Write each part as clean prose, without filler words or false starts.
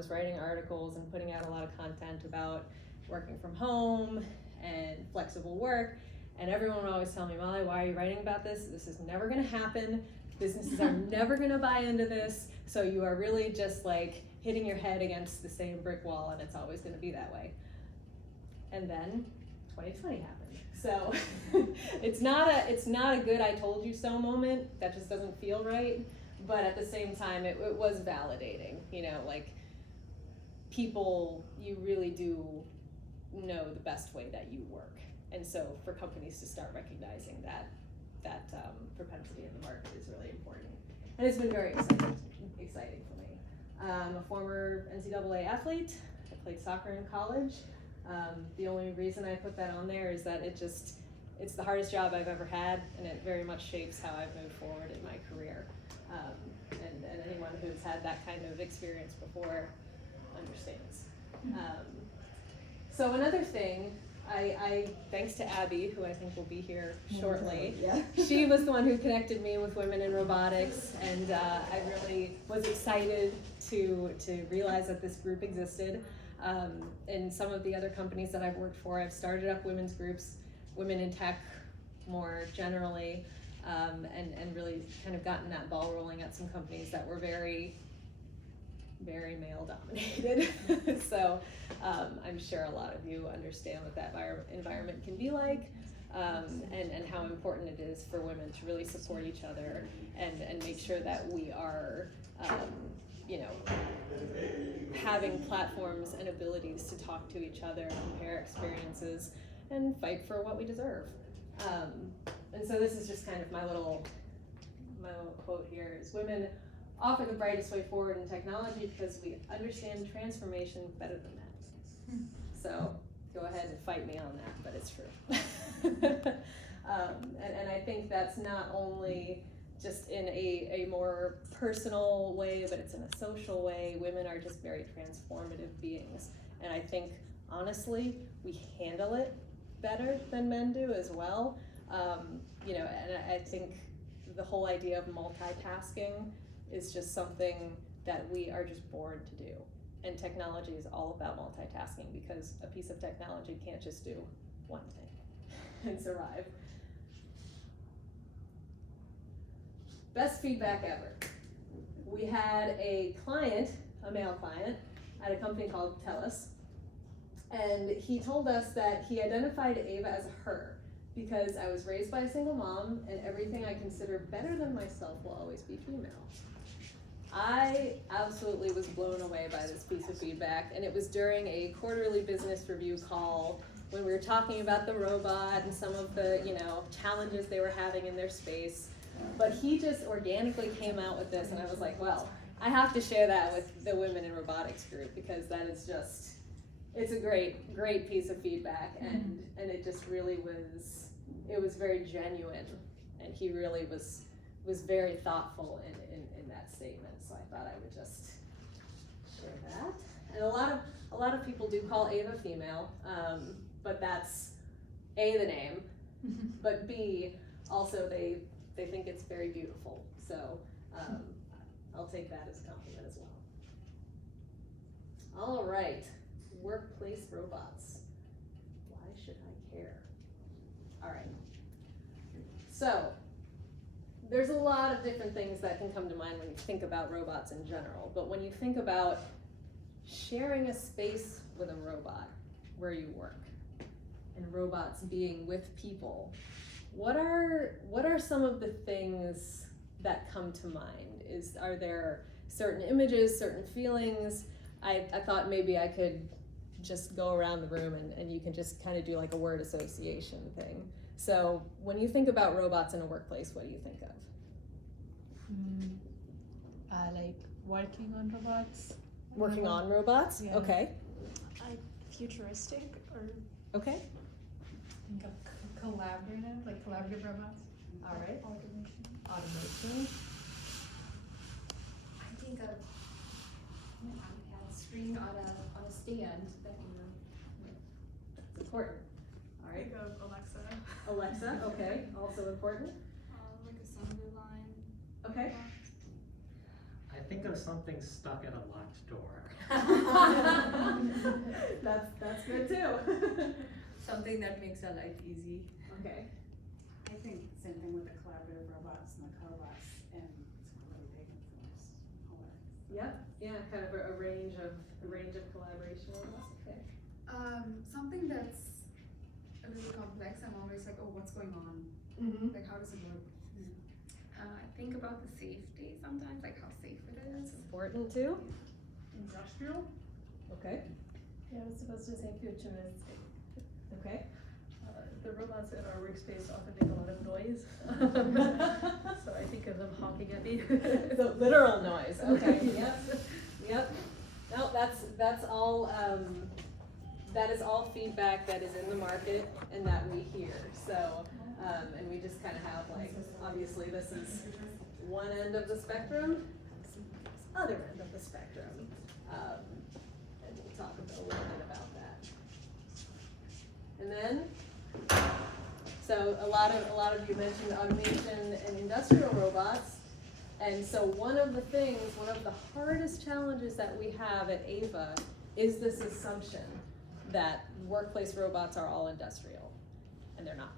was writing articles and putting out a lot of content about working from home and flexible work, and everyone would always tell me, Molly, why are you writing about this? This is never gonna happen. Businesses are never gonna buy into this, so you are really just like hitting your head against the same brick wall, and it's always gonna be that way. And then 2020 happened. So it's not a good I told you so moment. That just doesn't feel right. But at the same time, it was validating. You know, like people, you really do know the best way that you work. And so for companies to start recognizing that propensity in the market is really important. And it's been very exciting for me. I'm a former NCAA athlete. I played soccer in college. The only reason I put that on there is that it's the hardest job I've ever had, and it very much shapes how I've moved forward in my career. And anyone who's had that kind of experience before understands. So another thing, I thanks to Abby, who I think will be here shortly. Yeah. She was the one who connected me with Women in Robotics, and I really was excited to realize that this group existed. In some of the other companies that I've worked for, I've started up women's groups, women in tech more generally, and really kind of gotten that ball rolling at some companies that were very, very male dominated. So I'm sure a lot of you understand what that environment can be like, and how important it is for women to really support each other and make sure that we are you know, having platforms and abilities to talk to each other, compare experiences, and fight for what we deserve. And so this is just kind of my little quote here is, women offer the brightest way forward in technology because we understand transformation better than men. So go ahead and fight me on that, but it's true. And I think that's not only just in a more personal way, but it's in a social way. Women are just very transformative beings. And I think, honestly, we handle it better than men do as well. You know, and I think the whole idea of multitasking is just something that we are just born to do. And technology is all about multitasking, because a piece of technology can't just do one thing and survive. Best feedback ever. We had a client, a male client, at a company called TELUS, and he told us that he identified Ava as a her because I was raised by a single mom, and everything I consider better than myself will always be female. I absolutely was blown away by this piece of feedback, and it was during a quarterly business review call when we were talking about the robot and some of the, you know, challenges they were having in their space. But he just organically came out with this, and I was like, well, I have to share that with the Women in Robotics group, because that is just, it's a great piece of feedback, and it just really was, it was very genuine, and he really was very thoughtful in that statement. So I thought I would just share that. And a lot of people do call Ava female, but that's A, the name, but B, also they think it's very beautiful. So I'll take that as a compliment as well. All right, workplace robots. Why should I care? All right. So there's a lot of different things that can come to mind when you think about robots in general. But when you think about sharing a space with a robot where you work, and robots being with people, what are some of the things that come to mind? Are there certain images, certain feelings? I thought maybe I could just go around the room and you can just kind of do like a word association thing. So when you think about robots in a workplace, what do you think of? Like working on robots. Working on robots? Yeah. Okay. Futuristic, or Okay. Think of collaborative robots. All right. automation. Automation. I think of a screen on a stand that It's important. All right. Think of Alexa. Alexa, okay, also important. Like assembly line. Okay. I think of something stuck at a locked door. That's good too. Something that makes our life easy. Okay. I think same thing with the collaborative robots and the cobots, and it's a really big influence. Yep. Yeah. Kind of a range of collaboration. Okay. Something that's a little complex. I'm always like, oh, what's going on? Mm-hmm. Like, how does it work? Think about the safety sometimes, like how safe it is. Important too. Industrial? Okay. Yeah, I was supposed to say futuristic. Okay. The robots in our workspace often make a lot of noise. So I think of them honking at me. The literal noise. Okay. Yep. Yep. No, that's all. That is all feedback that is in the market and that we hear. So, and we just kind of have like, obviously this is one end of the spectrum, this is other end of the spectrum, and we'll talk a little bit about that. And then, so a lot of you mentioned automation and industrial robots. And so one of the hardest challenges that we have at Ava is this assumption that workplace robots are all industrial, and they're not.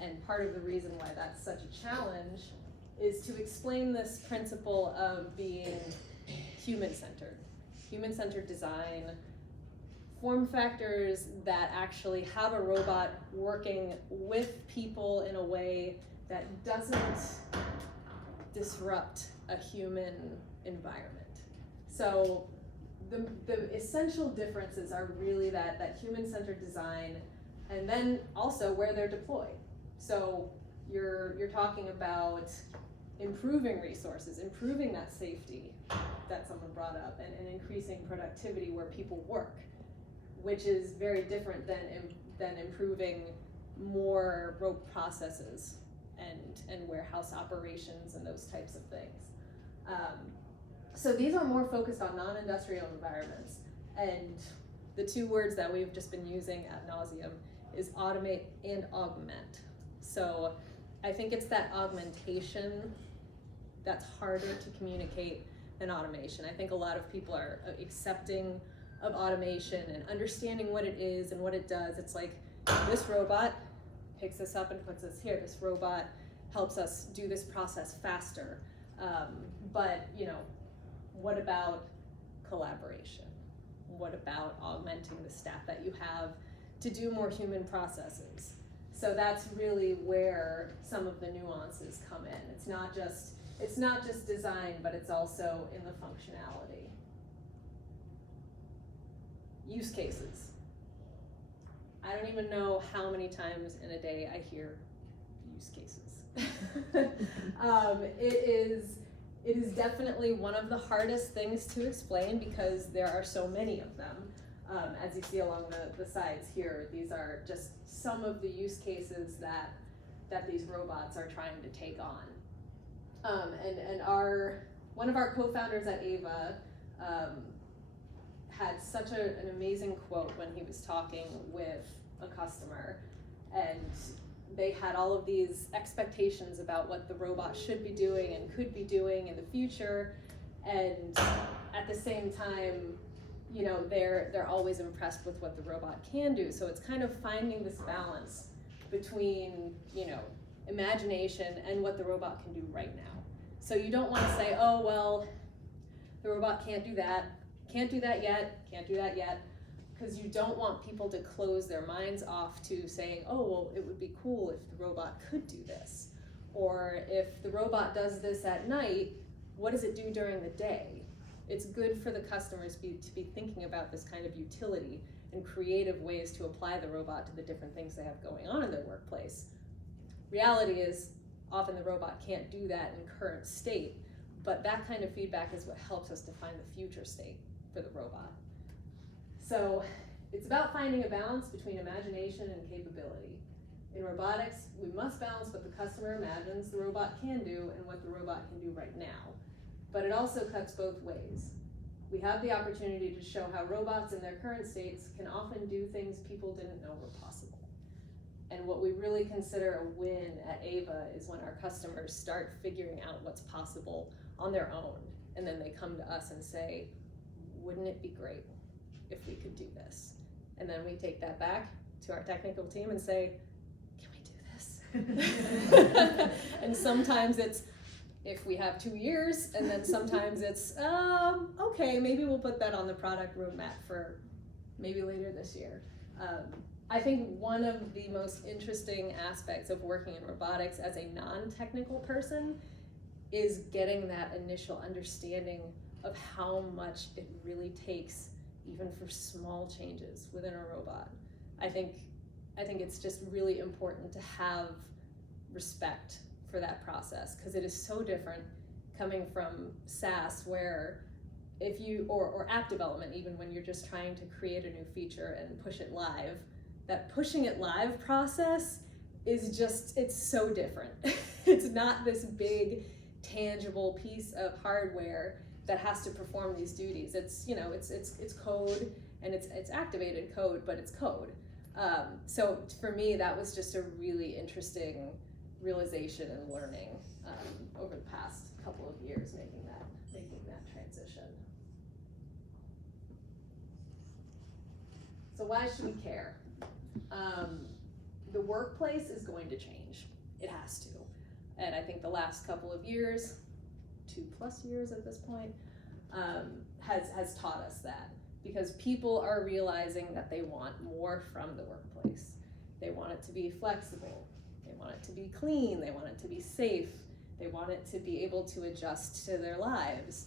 And part of the reason why that's such a challenge is to explain this principle of being human-centered. Human-centered design, form factors that actually have a robot working with people in a way that doesn't disrupt a human environment. So the essential differences are really that human-centered design, and then also where they're deployed. So you're talking about improving resources, improving that safety that someone brought up, and increasing productivity where people work, which is very different than improving more rote processes and warehouse operations and those types of things. So these are more focused on non-industrial environments, and the two words that we've just been using ad nauseum is automate and augment. So I think it's that augmentation that's harder to communicate than automation. I think a lot of people are accepting of automation and understanding what it is and what it does. It's like, this robot picks us up and puts us here. This robot helps us do this process faster. But what about collaboration? What about augmenting the staff that you have to do more human processes? So that's really where some of the nuances come in. It's not just design, but it's also in the functionality. Use cases. I don't even know how many times in a day I hear use cases. It is definitely one of the hardest things to explain because there are so many of them. As you see along the sides here, these are just some of the use cases that these robots are trying to take on. And one of our co-founders at Ava had such an amazing quote when he was talking with a customer, and they had all of these expectations about what the robot should be doing and could be doing in the future, and at the same time, they're always impressed with what the robot can do. So it's kind of finding this balance between, imagination and what the robot can do right now. So you don't want to say, oh, well, the robot can't do that yet, because you don't want people to close their minds off to saying, oh, well, it would be cool if the robot could do this. Or if the robot does this at night, what does it do during the day? It's good for the customers to be thinking about this kind of utility and creative ways to apply the robot to the different things they have going on in their workplace. Reality is, often the robot can't do that in current state, but that kind of feedback is what helps us define the future state for the robot. So it's about finding a balance between imagination and capability. In robotics, we must balance what the customer imagines the robot can do and what the robot can do right now. But it also cuts both ways. We have the opportunity to show how robots in their current states can often do things people didn't know were possible. And what we really consider a win at Ava is when our customers start figuring out what's possible on their own and then they come to us and say, wouldn't it be great if we could do this? And then we take that back to our technical team and say, can we do this? And sometimes it's, if we have 2 years, and then sometimes it's, okay, maybe we'll put that on the product roadmap for maybe later this year. I think one of the most interesting aspects of working in robotics as a non-technical person is getting that initial understanding of how much it really takes, even for small changes within a robot. I think it's just really important to have respect for that process, because it is so different coming from SaaS, where if you, or app development, even when you're just trying to create a new feature and push it live, that pushing it live process is just, it's so different. It's not this big tangible piece of hardware that has to perform these duties. It's, you know, it's code, and it's activated code, but it's code. So for me, that was just a really interesting realization and learning over the past couple of years, making that transition. So why should we care? The workplace is going to change. It has to. And I think the last couple of years, 2+ years at this point, has taught us that, because people are realizing that they want more from the workplace. They want it to be flexible. They want it to be clean. They want it to be safe. They want it to be able to adjust to their lives.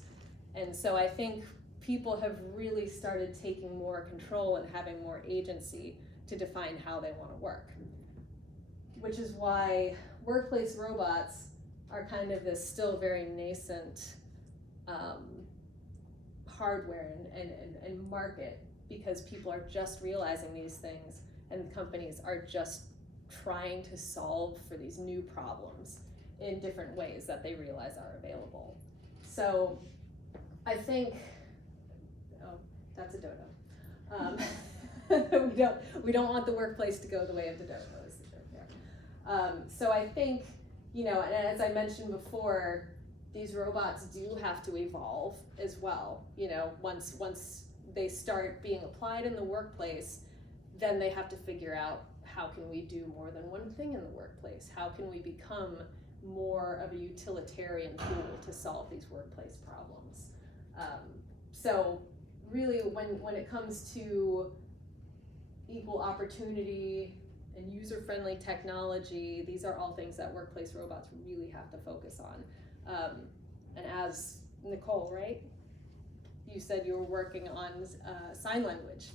And so I think people have really started taking more control and having more agency to define how they want to work, which is why workplace robots are kind of this still very nascent hardware and market, because people are just realizing these things, and companies are just trying to solve for these new problems in different ways that they realize are available. So I think, oh, that's a dodo. We don't want the workplace to go the way of the dodo, is the joke there. So I think, you know, and as I mentioned before, these robots do have to evolve as well. You know, once they start being applied in the workplace, then they have to figure out, how can we do more than one thing in the workplace? How can we become more of a utilitarian tool to solve these workplace problems? So really, when it comes to equal opportunity and user-friendly technology, these are all things that workplace robots really have to focus on. And as Nicole, right? You said you were working on sign language.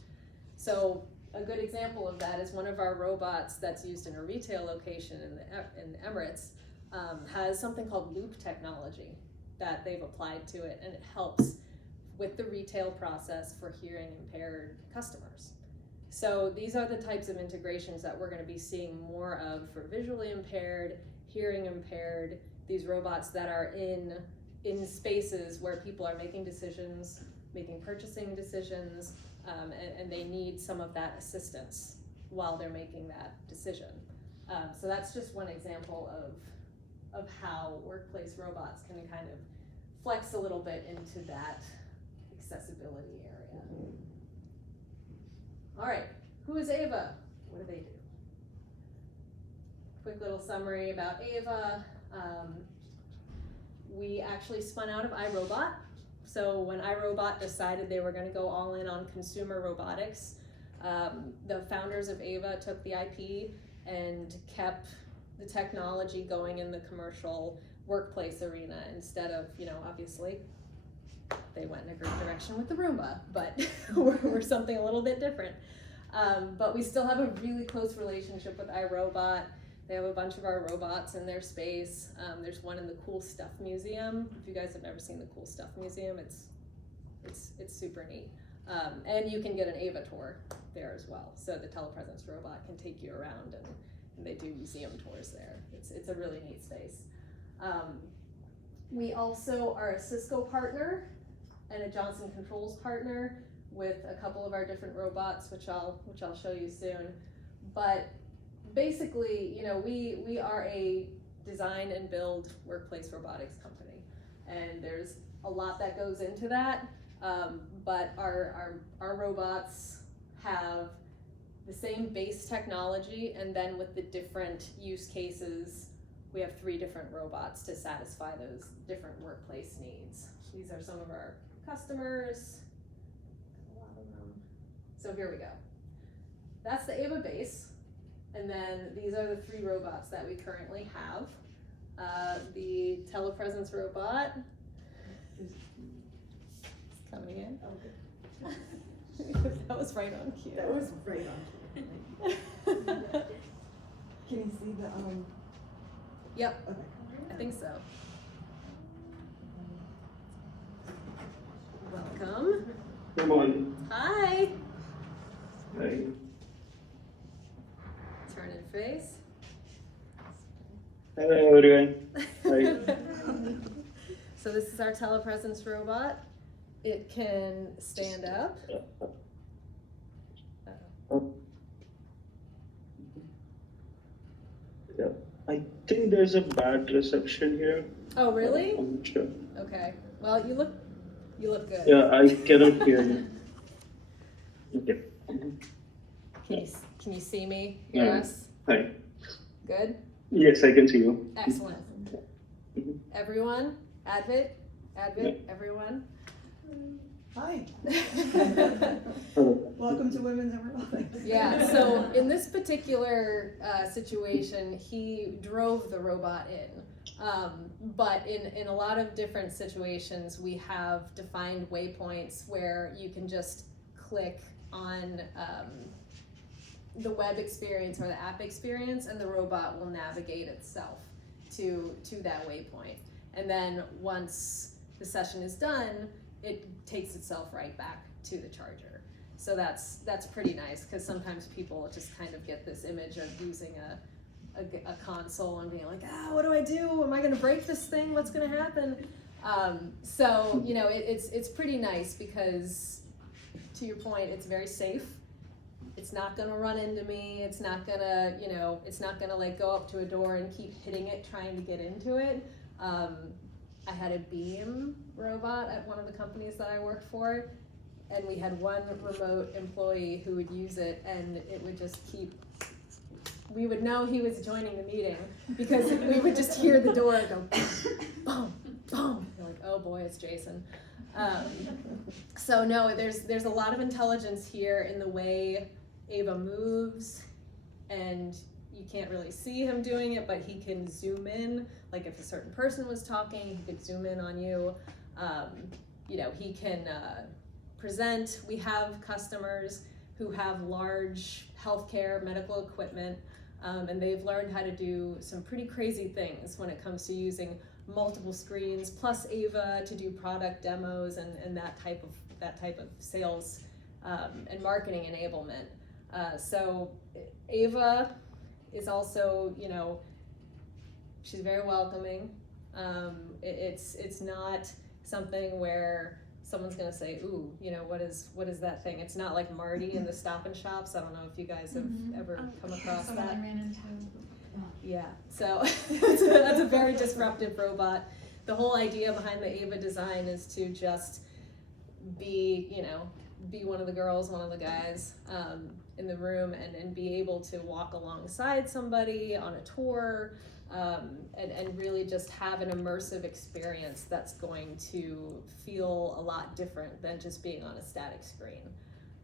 So a good example of that is one of our robots that's used in a retail location in Emirates has something called loop technology that they've applied to it, and it helps with the retail process for hearing impaired customers. So these are the types of integrations that we're going to be seeing more of for visually impaired, hearing impaired, these robots that are in spaces where people are making decisions, making purchasing decisions, and they need some of that assistance while they're making that decision. So that's just one example of how workplace robots can kind of flex a little bit into that accessibility area. All right, who is Ava? What do they do? Quick little summary about Ava. We actually spun out of iRobot. So when iRobot decided they were going to go all in on consumer robotics, the founders of Ava took the IP and kept the technology going in the commercial workplace arena instead of, you know, obviously they went in a great direction with the Roomba, but we're something a little bit different. But we still have a really close relationship with iRobot. They have a bunch of our robots in their space. There's one in the Cool Stuff Museum. If you guys have never seen the Cool Stuff Museum, it's super neat. And you can get an Ava tour there as well. So the telepresence robot can take you around, and they do museum tours there. It's a really neat space. We also are a Cisco partner and a Johnson Controls partner with a couple of our different robots, which I'll show you soon. But basically, you know, we are a design and build workplace robotics company, and there's a lot that goes into that, but our robots have the same base technology, and then with the different use cases, we have 3 different robots to satisfy those different workplace needs. These are some of our customers, a lot of them. So here we go. That's the Ava base, and then these are the 3 robots that we currently have. The telepresence robot is coming in. That was right on cue. That was right on cue. Can you see the, Yep, okay. I think so. Welcome. Good morning. Hi. Hi. Turn and face. Hello everyone. Hi. So this is our telepresence robot. It can stand up. Yeah. I think there's a bad reception here. Oh, really? I'm not sure. Okay. Well, you look good. Yeah, I cannot hear you. Okay. Can you see me? Hear Yeah. us? Hi. Good. Yes, I can see you. Excellent. Mhm. Everyone, Advit, everyone. Hi, Hello. welcome to Women's and Robotics. Yeah, so in this particular situation, he drove the robot in. But in a lot of different situations, we have defined waypoints where you can just click on the web experience or the app experience, and the robot will navigate itself to that waypoint. And then once the session is done, it takes itself right back to the charger. So that's pretty nice, because sometimes people just kind of get this image of using a console and being like, what do I do? Am I gonna break this thing? What's gonna happen? So you know, it's pretty nice because, to your point, it's very safe. It's not gonna run into me. It's not gonna, it's not gonna like go up to a door and keep hitting it trying to get into it. I had a Beam robot at one of the companies that I worked for, and we had one remote employee who would use it, and it would just keep, we would know he was joining the meeting because we would just hear the door go boom, boom. You're like, oh boy, it's Jason. So no, there's a lot of intelligence here in the way Ava moves, and you can't really see him doing it, but he can zoom in. Like if a certain person was talking, he could zoom in on you. He can present. We have customers who have large healthcare medical equipment, and they've learned how to do some pretty crazy things when it comes to using multiple screens plus Ava to do product demos and that type of sales and marketing enablement. So Ava is also, she's very welcoming. It's not something where someone's gonna say, ooh, what is that thing? It's not like Marty in the Stop and Shops. I don't know if you guys have ever come across that. I ran into. Yeah, so that's a very disruptive robot. The whole idea behind the Ava design is to just be one of the girls, one of the guys in the room, and be able to walk alongside somebody on a tour, and really just have an immersive experience that's going to feel a lot different than just being on a static screen.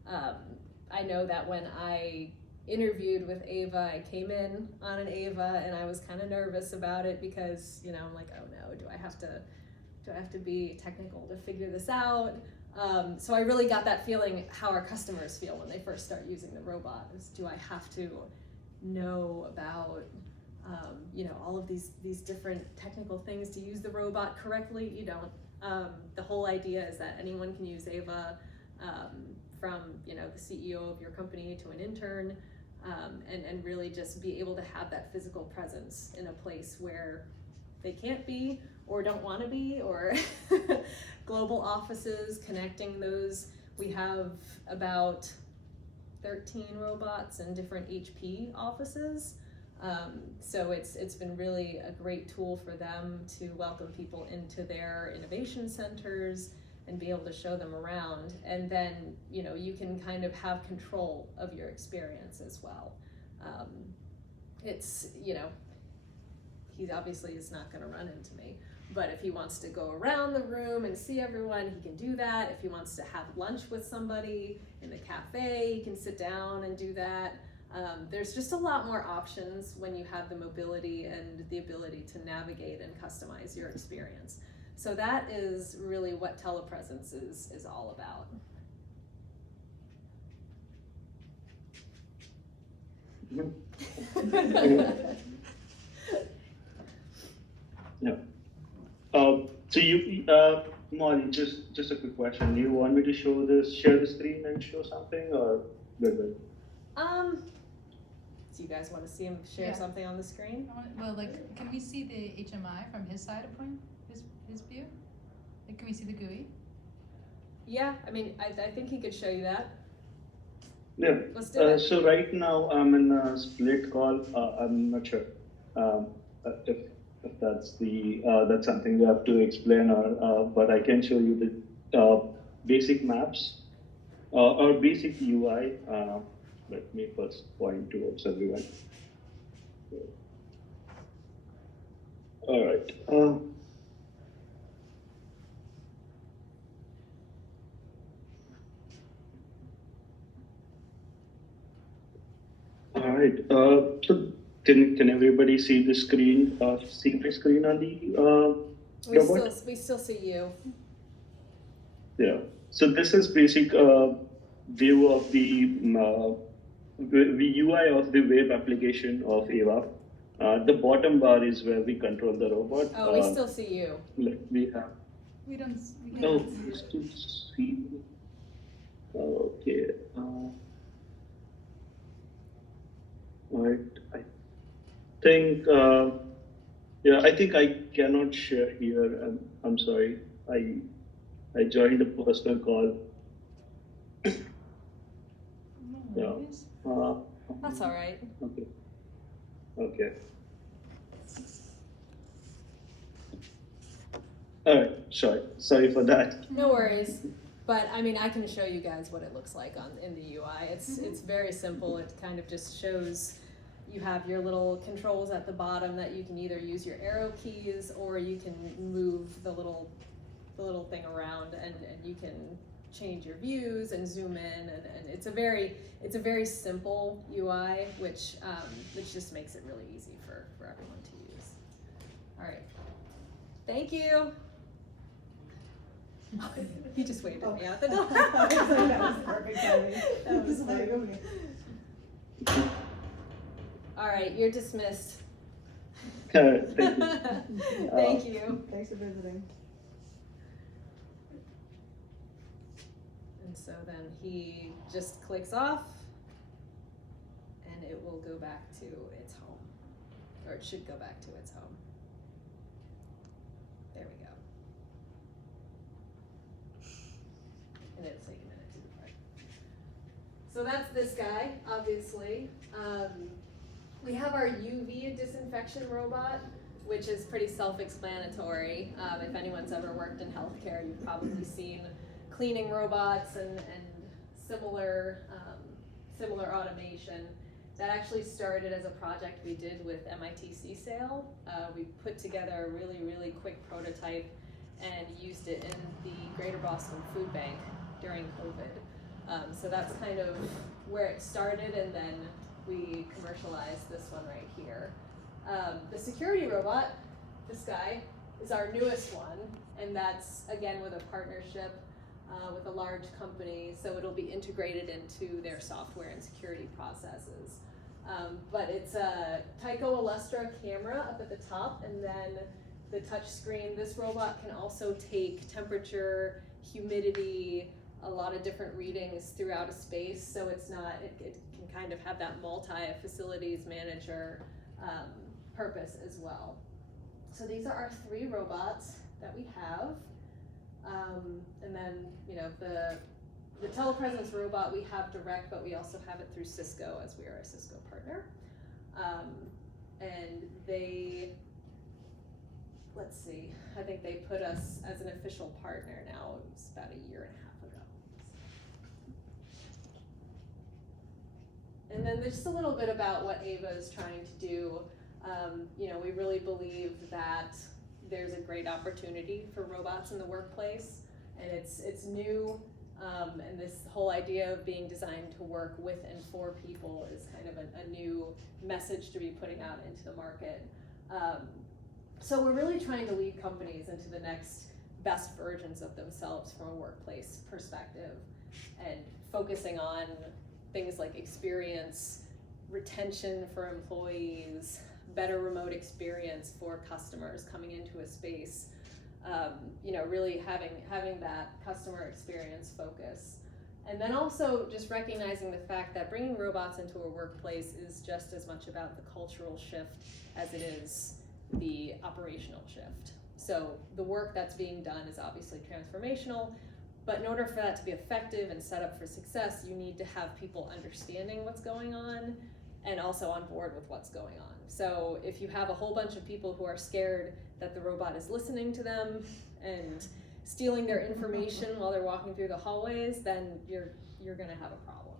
I know that when I interviewed with Ava, I came in on an Ava and I was kind of nervous about it because, I'm like, oh no, do I have to be technical to figure this out? So I really got that feeling how our customers feel when they first start using the robot is, do I have to know about, all of these different technical things to use the robot correctly? You don't. The whole idea is that anyone can use Ava, from, the CEO of your company to an intern, and really just be able to have that physical presence in a place where they can't be or don't want to be, or global offices, connecting those. We have about 13 robots in different HP offices. So it's been really a great tool for them to welcome people into their innovation centers and be able to show them around. And then, you know, you can kind of have control of your experience as well. It's, you know, he obviously is not gonna run into me, but if he wants to go around the room and see everyone, he can do that. If he wants to have lunch with somebody in the cafe, he can sit down and do that. There's just a lot more options when you have the mobility and the ability to navigate and customize your experience. So that is really what telepresence is all about. Yeah. So you, Molly, just a quick question. Do you want me to share the screen and show something, or good? Do you guys want to see him share Yeah. something on the screen? Well, like, can we see the HMI from his side of point, his view? Like, can we see the GUI? Yeah, I mean, I think he could show you that. Yeah. Let's do it. So right now I'm in a split call. I'm not sure if that's something you have to explain, or but I can show you the basic maps or basic UI. Let me first point towards everyone. All right. All right. So can everybody see the screen? See the screen on the robot? We still see you. Yeah. So this is basic view of the UI of the web application of Ava. The bottom bar is where we control the robot. Oh, we still see you. We have. We don't, we No, can't see it. still see. Okay. Right. I think. Yeah, I think I cannot share here. I'm sorry. I joined a personal call. No Yeah. worries. That's all right. Okay. Okay. All right. Sorry for that. No worries. But I mean, I can show you guys what it looks like in the UI. It's very simple. It kind of just shows you have your little controls at the bottom that you can either use your arrow keys, or you can move the little thing around, and you can change your views and zoom in, and it's a very simple UI, which just makes it really easy for everyone to use. All right, thank you. He just waved at me out the door. That was perfect timing. That was like, okay. All right, you're dismissed. Thank you. Thank you. Thanks for visiting. And so then he just clicks off, and it will go back to its home, or it should go back to its home. There we go. And it'll take a minute to depart. So that's this guy, obviously. We have our UV disinfection robot, which is pretty self-explanatory. If anyone's ever worked in healthcare, you've probably seen cleaning robots and similar automation. That actually started as a project we did with MIT CSAIL. We put together a really quick prototype and used it in the Greater Boston Food Bank during COVID. So that's kind of where it started, and then we commercialized this one right here. The security robot, this guy, is our newest one, and that's again with a partnership with a large company, so it'll be integrated into their software and security processes. But it's a Tyco Alestra camera up at the top, and then the touch screen. This robot can also take temperature, humidity, a lot of different readings throughout a space, so it's not, it can kind of have that multi-facilities manager purpose as well. So these are our 3 robots that we have. And then, you know, the telepresence robot we have direct, but we also have it through Cisco, as we are a Cisco partner. and they, let's see, I think they put us as an official partner now, it was about a year and a half ago. And then there's just a little bit about what Ava is trying to do. You know, we really believe that there's a great opportunity for robots in the workplace, and it's new, and this whole idea of being designed to work with and for people is kind of a new message to be putting out into the market. So we're really trying to lead companies into the next best versions of themselves from a workplace perspective, and focusing on things like experience, retention for employees, better remote experience for customers coming into a space. You know, really having that customer experience focus. And then also just recognizing the fact that bringing robots into a workplace is just as much about the cultural shift as it is the operational shift. So the work that's being done is obviously transformational, but in order for that to be effective and set up for success, you need to have people understanding what's going on and also on board with what's going on. So if you have a whole bunch of people who are scared that the robot is listening to them and stealing their information while they're walking through the hallways, then you're gonna have a problem.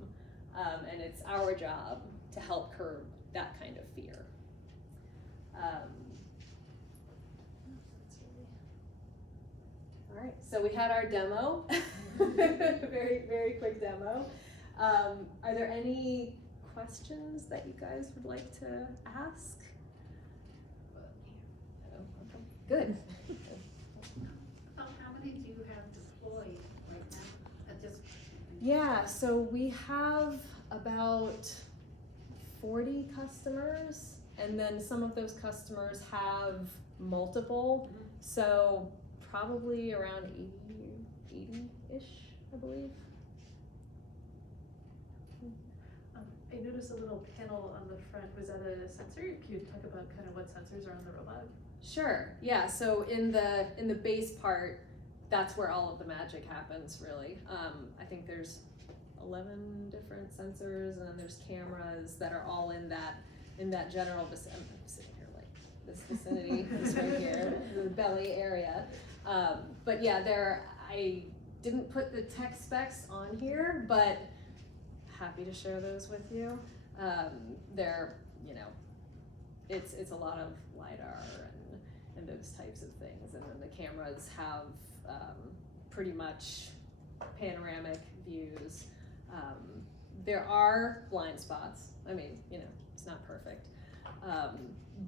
And it's our job to help curb that kind of fear. All right, so we had our demo, very, very quick demo. Are there any questions that you guys would like to ask? Good. How many do you have deployed right now? Yeah, so we have about 40 customers, and then some of those customers have multiple, so probably around 80-ish, I believe. I noticed a little panel on the front. Was that a sensor? Can you talk about kind of what sensors are on the robot? Sure, yeah, so in the base part, that's where all of the magic happens, really. I think there's 11 different sensors, and then there's cameras that are all in that general vicinity. I'm sitting here like this vicinity, this right here, the belly area. But yeah, I didn't put the tech specs on here, but happy to share those with you. They're, you know, it's a lot of LiDAR and those types of things, and then the cameras have pretty much panoramic views. There are blind spots. I mean, you know, it's not perfect,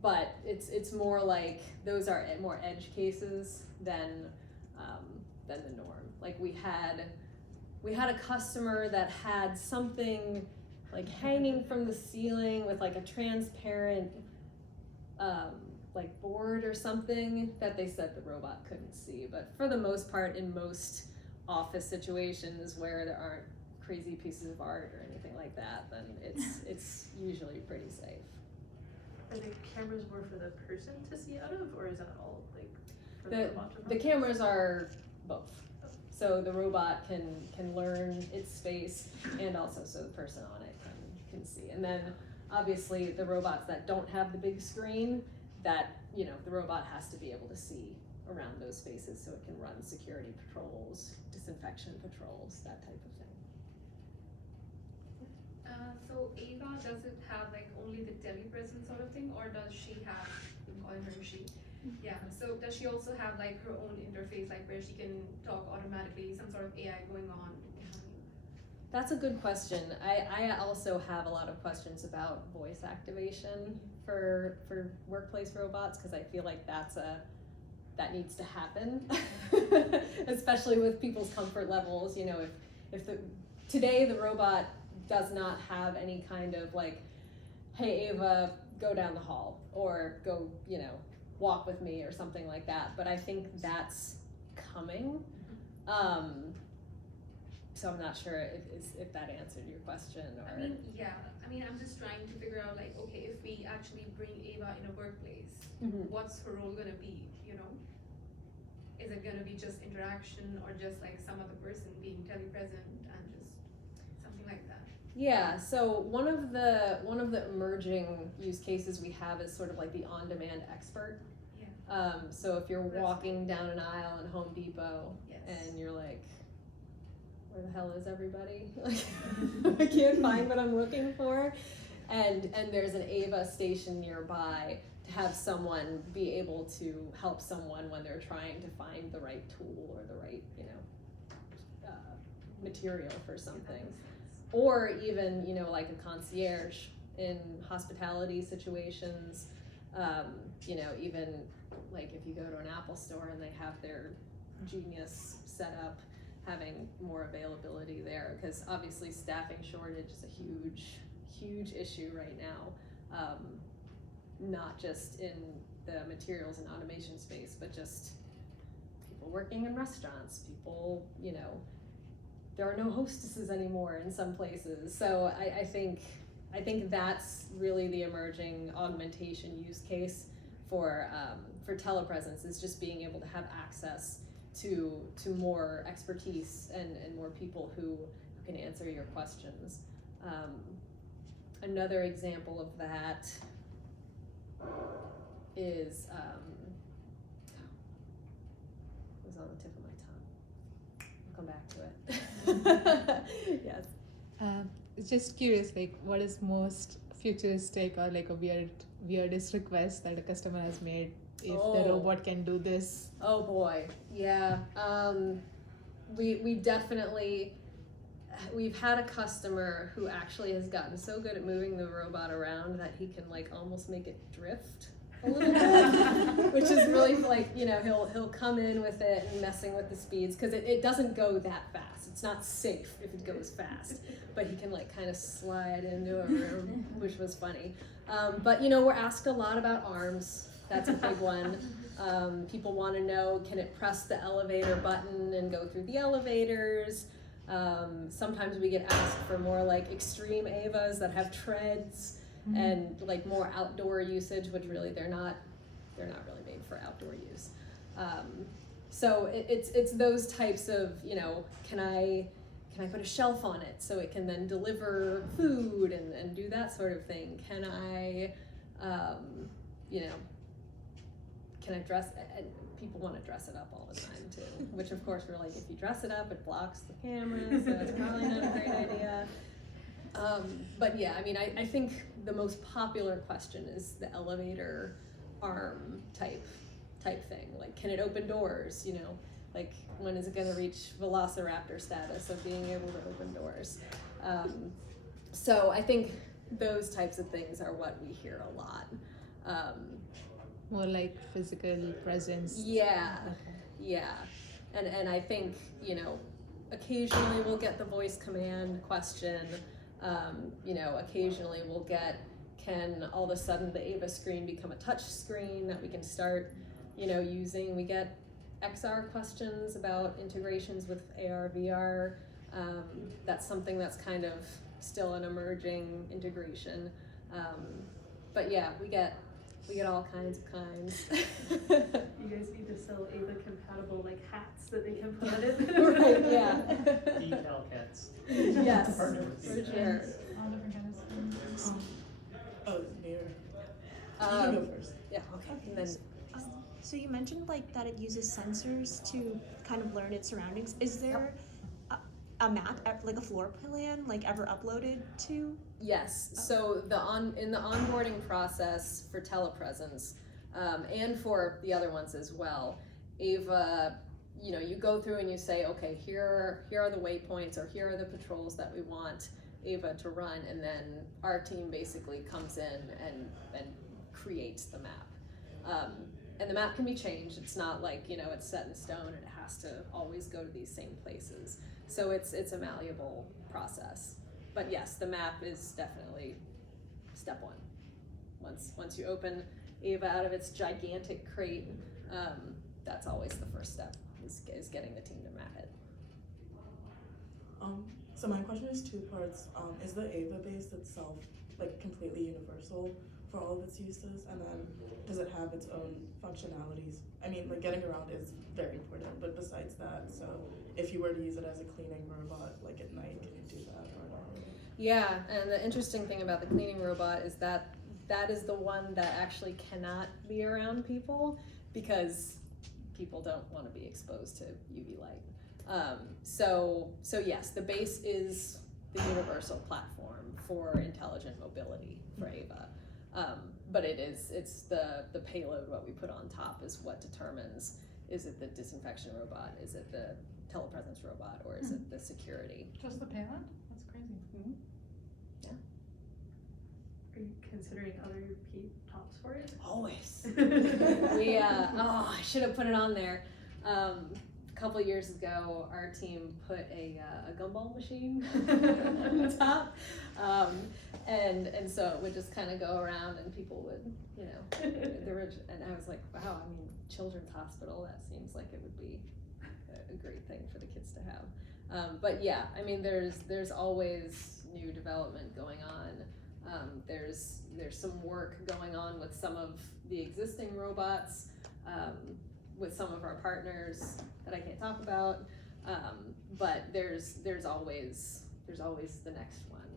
but it's more like those are more edge cases than the norm. Like we had a customer that had something like hanging from the ceiling with like a transparent like board or something that they said the robot couldn't see. But for the most part, in most office situations where there aren't crazy pieces of art or anything like that, then it's usually pretty safe. Are the cameras more for the person to see out of, or is that all like for the robot to The cameras are both. So the robot can learn its space, and also so the person on it can see. And then obviously the robots that don't have the big screen, that, you know, the robot has to be able to see around those spaces so it can run security patrols, disinfection patrols, that type of thing. So Ava, does it have like only the telepresence sort of thing, or does she have, I'm calling her she, yeah, so does she also have like her own interface, like where she can talk automatically, some sort of AI going on? That's a good question. I also have a lot of questions about voice activation for workplace robots, because I feel like that needs to happen, especially with people's comfort levels. You know, if today the robot does not have any kind of like, hey Ava, go down the hall, or go, you know, walk with me or something like that. But I think that's coming. So I'm not sure if that answered your question, or. I mean, yeah. I mean, I'm just trying to figure out like, okay, if we actually bring Ava in a workplace, what's her role gonna be, you know? Is it gonna be just interaction, or just like some other person being telepresent and just something like that? Yeah, so one of the emerging use cases we have is sort of like the on-demand expert. Yeah. So if you're That's walking down an aisle in Home Depot Yes. and you're like, where the hell is everybody? Like, I can't find what I'm looking for. And there's an Ava station nearby to have someone be able to help someone when they're trying to find the right tool or the right, material for something. Or even, like a concierge in hospitality situations, even like if you go to an Apple store and they have their Genius set up, having more availability there, because obviously staffing shortage is a huge issue right now, not just in the materials and automation space, but just people working in restaurants, people, there are no hostesses anymore in some places. So I think that's really the emerging augmentation use case for telepresence, is just being able to have access to more expertise and more people who can answer your questions. Another example of that is it was on the tip of my tongue. I'll come back to it. Yes. Just curious, like, what is most futuristic or like a weirdest request that a customer has made if the robot can do this? Oh boy, yeah. We definitely, we've had a customer who actually has gotten so good at moving the robot around that he can like almost make it drift a little bit, which is really like, he'll come in with it and messing with the speeds, because it doesn't go that fast. It's not safe if it goes fast, but he can like kind of slide into a room, which was funny. But we're asked a lot about arms. That's a big one. People want to know, can it press the elevator button and go through the elevators? Sometimes we get asked for more like extreme Avas that have treads and like more outdoor usage, which really they're not really made for outdoor use. So it's those types of, can I put a shelf on it so it can then deliver food and do that sort of thing? Can I, can I dress, and people want to dress it up all the time too, which of course we're like, if you dress it up, it blocks the camera, so it's probably not a great idea. But yeah, I think the most popular question is the elevator arm type thing. Like, can it open doors? Like, when is it going to reach velociraptor status of being able to open doors? So I think those types of things are what we hear a lot. More like physical presence. Yeah, Okay. yeah. And I think, occasionally we'll get the voice command question. Occasionally we'll get, can all of a sudden the Ava screen become a touch screen that we can start, using? We get XR questions about integrations with AR, VR. That's something that's kind of still an emerging integration. But yeah, we get all kinds of kinds. You guys need to sell Ava compatible like hats that they can put on it. Right, yeah. Detail kits. Yes, Partner with for detail. sure. All different kinds of things. Oh, near. You go first. Yeah, okay. And then, So you mentioned like that it uses sensors to kind of learn its surroundings. Is there a map, like a floor plan, like ever uploaded to? yes, so in the onboarding process for telepresence, and for the other ones as well, Ava, you go through and you say, okay, here are the waypoints, or here are the patrols that we want Ava to run, and then our team basically comes in and creates the map. And the map can be changed. It's not like, it's set in stone and it has to always go to these same places. So it's a malleable process. But yes, the map is definitely step one. Once you open Ava out of its gigantic crate, that's always the first step, is getting the team to map it. So my question is two parts. Is the Ava base itself like completely universal for all of its uses, and then does it have its own functionalities? Like getting around is very important, but besides that, so if you were to use it as a cleaning robot, like at night, can you do that or not? Yeah, and the interesting thing about the cleaning robot is that that is the one that actually cannot be around people because people don't want to be exposed to UV light. So yes, the base is the universal platform for intelligent mobility for Ava. But it's the payload, what we put on top, is what determines, is it the disinfection robot, is it the telepresence robot, or is it the security? Just the payload? That's crazy. Mm-hmm. Are you considering other tops for it? Always. I should have put it on there. A couple years ago, our team put a gumball machine on the top, and so it would just kind of go around, and people would, and I was like, wow, I mean, children's hospital, that seems like it would be a great thing for the kids to have. But yeah, I mean, there's always new development going on. There's some work going on with some of the existing robots, with some of our partners that I can't talk about, but there's always the next one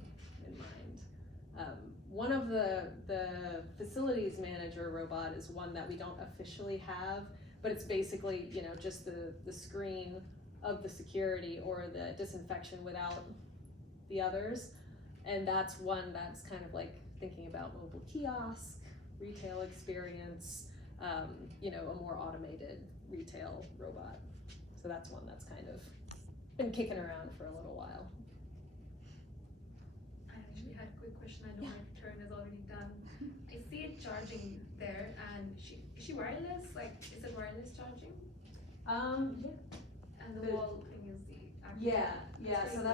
in mind. One of the facilities manager robot is one that we don't officially have, but it's basically, just the screen of the security or the disinfection without the others. And that's one that's kind of like thinking about mobile kiosk, retail experience, a more automated retail robot. So that's one that's kind of been kicking around for a little while. I actually had a quick question. I know my turn is already done. I see it charging there, and is she wireless? Like, is it wireless charging? Yeah. And the The- wall thing is the actual. Yeah, so that's